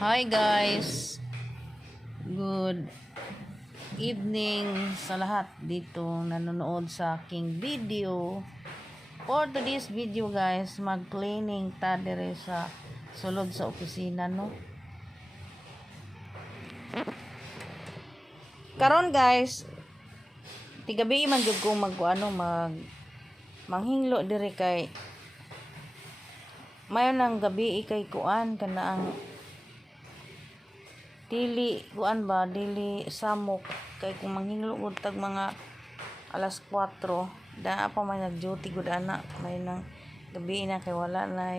Hi guys, good evening sa lahat dito nanonood sa aking video. For today's video guys, mag-cleaning ta dire sa sulod sa opisina no. Karon guys, tigabi man jud ko manghinglo dire kay mayon ang gabi kay kuan kana ang dili samok kay kung manghinglo gud tag mga alas 4 da pa man nag-duty gud ana may nang gabi na kay wala na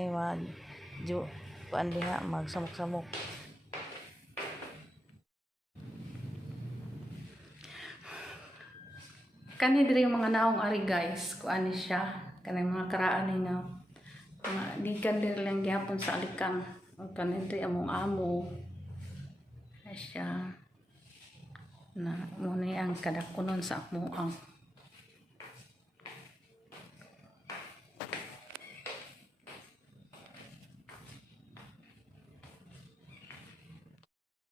kuan diha magsamok-samok. Kani diri mga naong ari guys, kuan ni siya kanang mga karaan ni nga mga dikan diri lang gyapon sa alikan. Kani diri among amo siya na muna ang kadakunon sa amuang.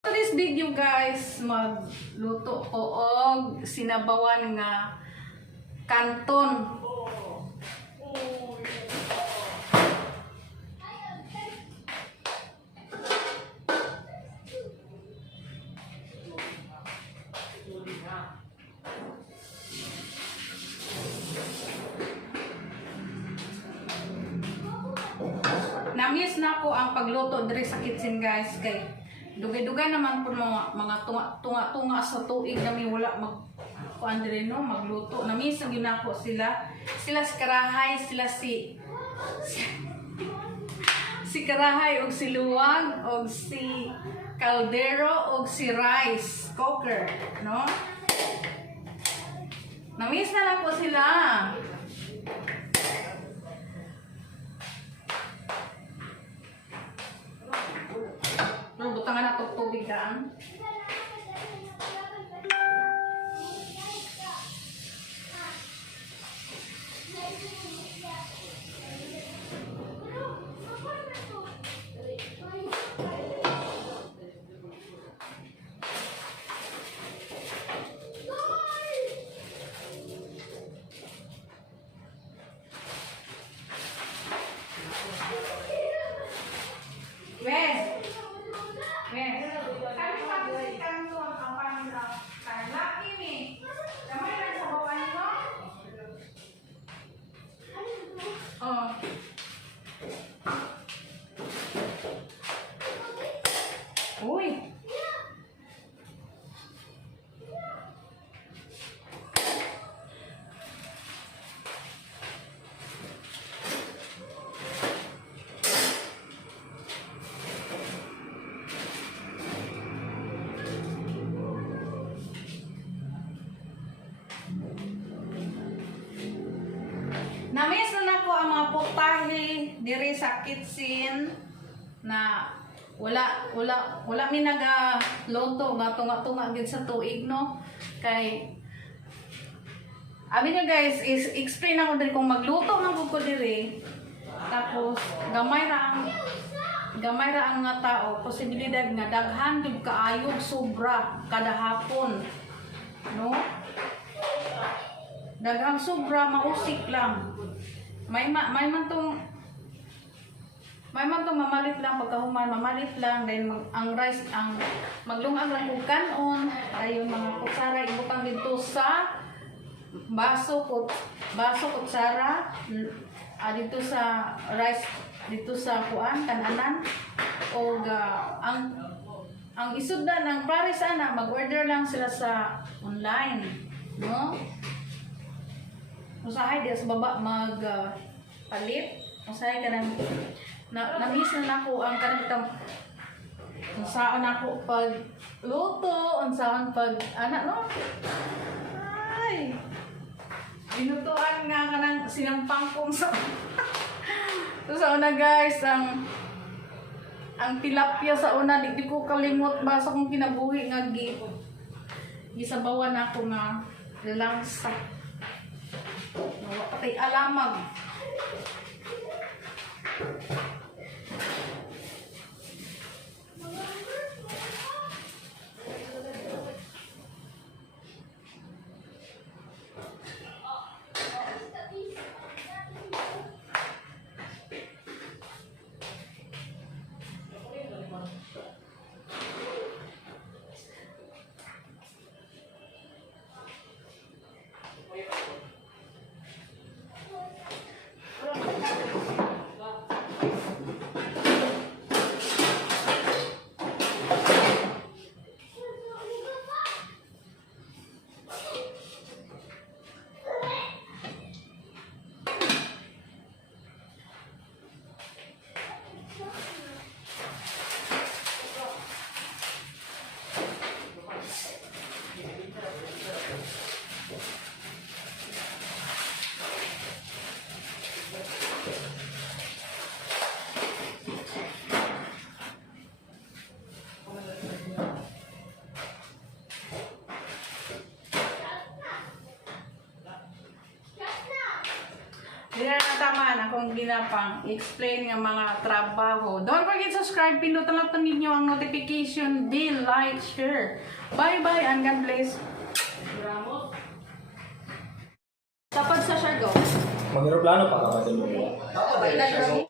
So this video guys, magluto ko og sinabawan nga kanton. Namiss na ko ang pagluto diri sa kitchen guys kay dugay-dugay naman po mga tunga sa tuig nami wala kuan diri no magluto. Namiss ang ginako sila si Karahay, si Karahay og si Luwag og si Caldero og si Rice Cooker no. Namiss na lang po sila. Butangan na itong tubig daan. Uy. Namiss na ko ang mga putahe diri sa kitchen na wala mi nagaluto nga tunga gid sa tuig no kay abi niya guys is explain ako diri kung magluto man ko diri tapos gamay ra ang nga tao posibilidad nga daghan gyud kaayo sobra kada hapon no daghang sobra mausik lang may man tong mamalit lang pagkahuman mamalit lang then ang rice ang maglungang lang og kanon ayon mga kutsara ibutang dito sa baso kutsara dito sa rice dito sa kuan kananan og ang isudda ng pares ana mag-order lang sila sa online no usahay di sa baba palit usahay kanang namiss na ako ang kanang saan ako pag luto saan pag no ay binutuan nga kanang sinampang kong sa so sa una guys ang tilapia sa una di ko kalimot basta kong kinabuhi nga gisabawan ako nga langsa patay alamag. man akong ginapang explain nga mga trabaho. Don't forget subscribe, pindutan lang ninyo ang notification bell, like, share. Bye-bye and God bless. Tapad sa Siargao. Mag-aeroplano pa ka matulog. Bye-bye.